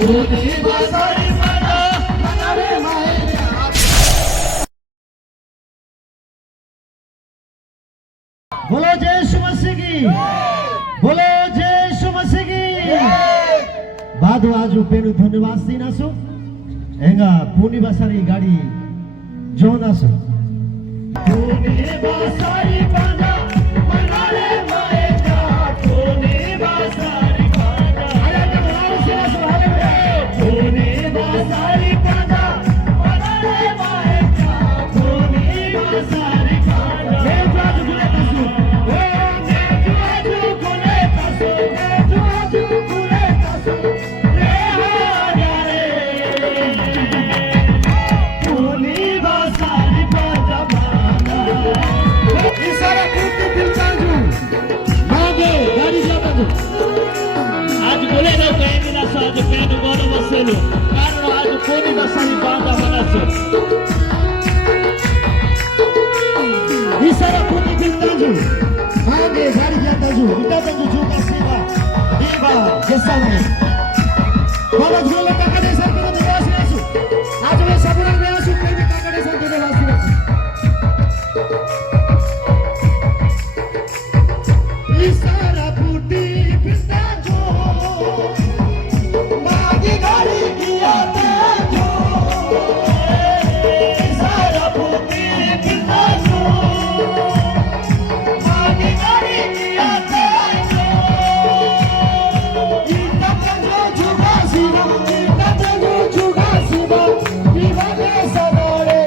बोलो जय यीशु मसीह की, बोलो जय यीशु मसीह की। बादु आजु पेनु धन्यवाद दिनासु हेंगा पुनी बसारी गाड़ी जोनासु पुनी बसारी पाना मनाले माएगा पुनी बसारी पाना अरे जवान सिनासु हालेलुया पुनी बसारी पाना मनाले माएगा पुनी बसारी पाना हे जादू गुलेतासु हे जादू गुलेतासु हे जादू गुलेतासु रे हारे पुनी बसारी पाना इशारा करते दिलचांजू मागे गाड़ी जाता तू आज बोले ना कहीं भी ना सो आज पेन बोलो मसलो कारण आज कोनी बसारी बांधा बनासो इशारा करते दिलचांजू मागे गाड़ी जाता तू इतना तू झूठा सीधा दीवा जैसा नहीं बाबा झोले काकड़े सर को देवास नासु आज वे सबुरा देवासु फिर भी काकड़े सर को देवास नासु इशारा फूटी पिता जो मागी गाड़ी किया जो इशारा फूटी पिता जो मागी गाड़ी किया जो इतना जो जुगा सीना दीवाने सवारे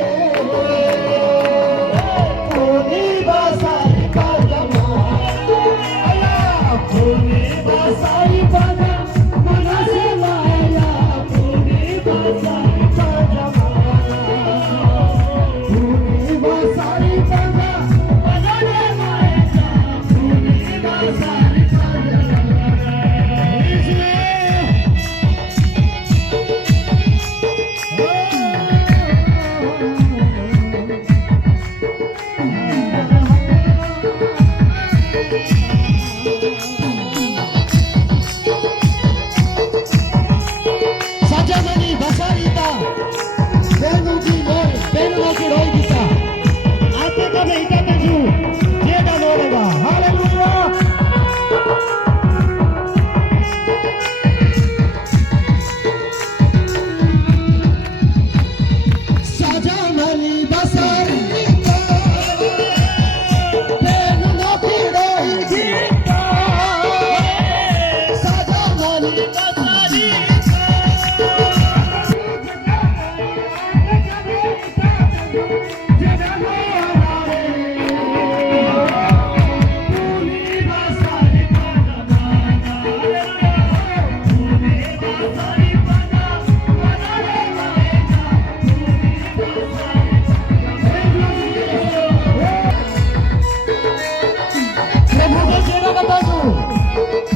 पुनी बसारी पाना पुनी बसारी पाना मना से लाया पुनी बसारी पाना पुनी बसारी पाना मना से लाया पुनी बसारी पाना 사자만이 바사리다 베누지 너 베누지 로이기다 앞에 가면 있다는 주 제가 노래가 할렐루야 사자만이 바사리다 베누지 로이기다 사자만이 바사리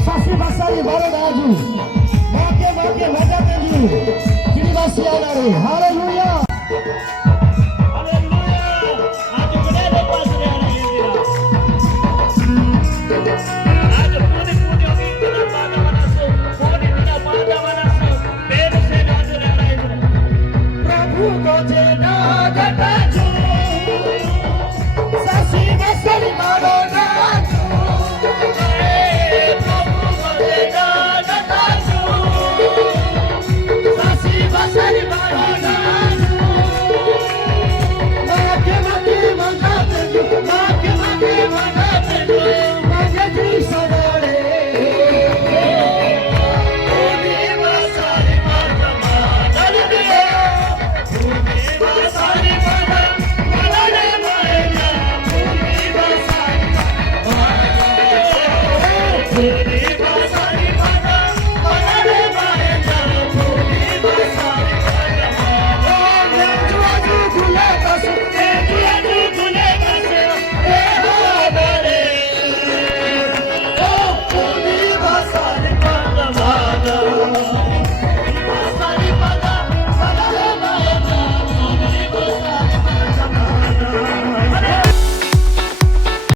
Sasi basari balo daju, make wajah daju, kini basi alare, haleluya. Hallelujah आज बोले ना पास रे आज पुनी होगी बिना बांधा बनासो पुनी बिना बांधा बनासो पेन से गाज रे प्रभु को जेना गटाजू, sasi basari balo daju, sasi basari balo daju, make mangate ju, maje ji sadare, puni basari balo daju, puni basari balo daju, puni basari balo daju.